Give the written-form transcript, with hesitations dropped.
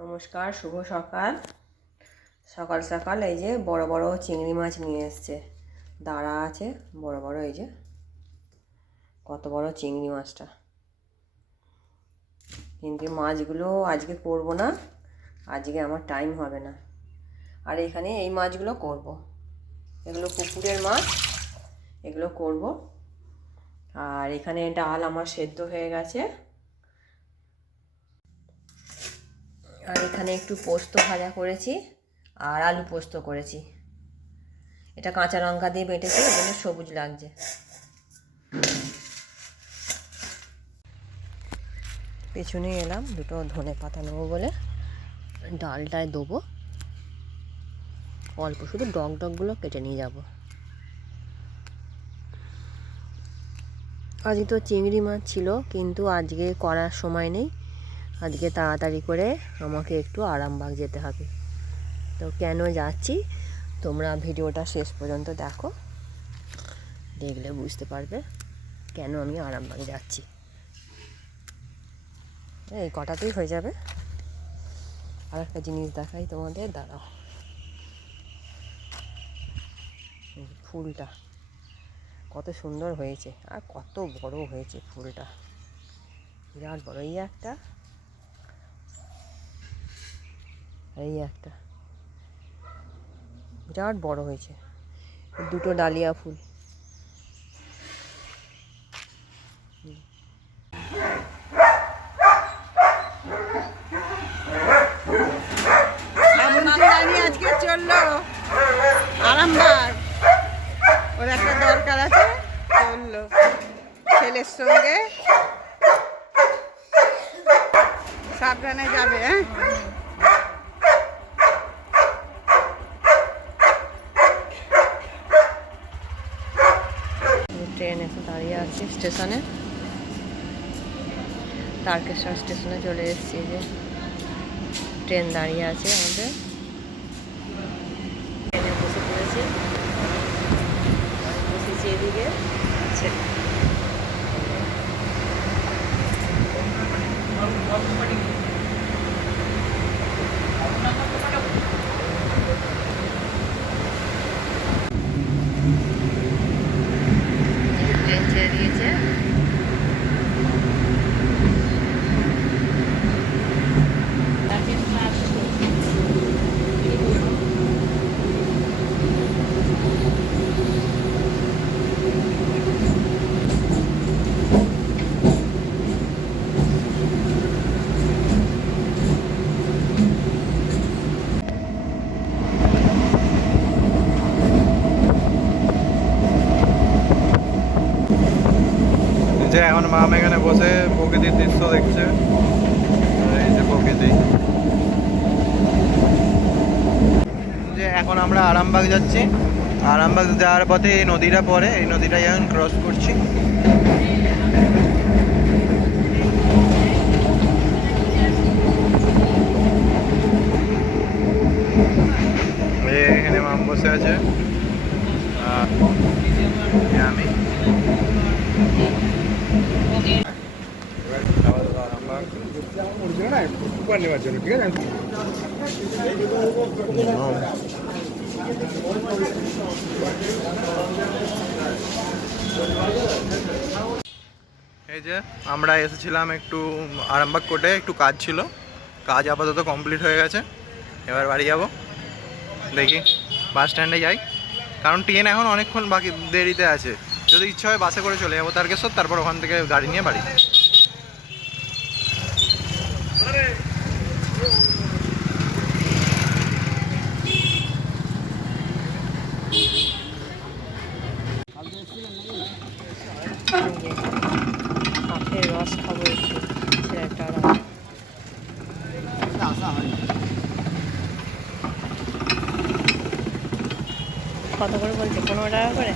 নমস্কার, শুভ সকাল। সকাল সকাল এই যে বড় বড় চিংড়ি মাছ নিয়ে এসছে, দাঁড়া আছে বড় বড়। এই যে কত বড় চিংড়ি মাছটা। কিন্তু মাছগুলো আজকে করব না, আজকে আমার টাইম হবে না। আর এখানে এই মাছগুলো করব, এগুলো পুকুরের মাছ, এগুলো করব। আর এখানে ডাল আমার সেদ্ধ হয়ে গেছে। আর এখানে একটু পোস্ত ভাজা করেছি আর আলু পোস্ত করেছি। এটা কাঁচা লঙ্কা দিয়ে বেটেছি, ওই জন্য সবুজ লাগছে। পেছনে এলাম, দুটো ধনে পাতা নেবো বলে ডালটায় দেবো। অল্প শুধু ডগগুলো কেটে নিয়ে যাব। আজকে তো চিংড়ি মাছ ছিল, কিন্তু আজকে করার সময় নেই। আজকে তাড়াতাড়ি করে আমাকে একটু আরামবাগ যেতে হবে। তো কেন যাচ্ছি তোমরা ভিডিওটা শেষ পর্যন্ত দেখো, দেখলে বুঝতে পারবে কেন আমি আরামবাগ যাচ্ছি। এই কটাতেই হয়ে যাবে। আর একটা জিনিস দেখাই তোমাদের, দাঁড়াও। ফুলটা কত সুন্দর হয়েছে আর কত বড় হয়েছে ফুলটা, বিরাট বড়। এই একটা, এই একটা বিরাট বড় হয়েছে, দুটো ডালিয়া ফুল। আজকে চললো আরামবাগ, ওর একটা দরকার আছে, চললো ছেলের সঙ্গে। সাবধানে যাবে। হ্যাঁ, ট্রেন এসে দাঁড়িয়ে আছে স্টেশনে, তারকেশ্বর স্টেশনে চলে এসেছি। যে ট্রেন দাঁড়িয়ে আছে আমাদের, ট্রেনে বসে পড়েছি, বসেছি এদিকে। ট্রেন ছেড়ে দিয়েছে। যে এখন মাম এখানে বসে প্রকৃতির দৃশ্য দেখছে। এই যে প্রকৃতি। যে এখন আমরা আরামবাগ যাচ্ছি। আরামবাগ যাওয়ার পথে এই নদীটা পড়ে, এই নদীটাই এখন ক্রস করছি। এখানে মাম বসে আছে, আমি নেওয়ার জন্য, ঠিক আছে। এই যে আমরা এসেছিলাম একটু আরামবাগ কোর্টে, একটু কাজ ছিল, কাজ আপাতত কমপ্লিট হয়ে গেছে। এবার বাড়ি যাব, দেখি বাস স্ট্যান্ডে যাই, কারণ ট্রেন এখন অনেকক্ষণ বাকি দেরিতে আছে। যদি ইচ্ছা হয় বাসে করে চলে যাবো তারকেশ্বর, তারপর ওখান থেকে গাড়ি নিয়ে বাড়ি। কাঠের রস খাবো একটু, ছেলেটার। কত করে বলছে? 15 টাকা করে।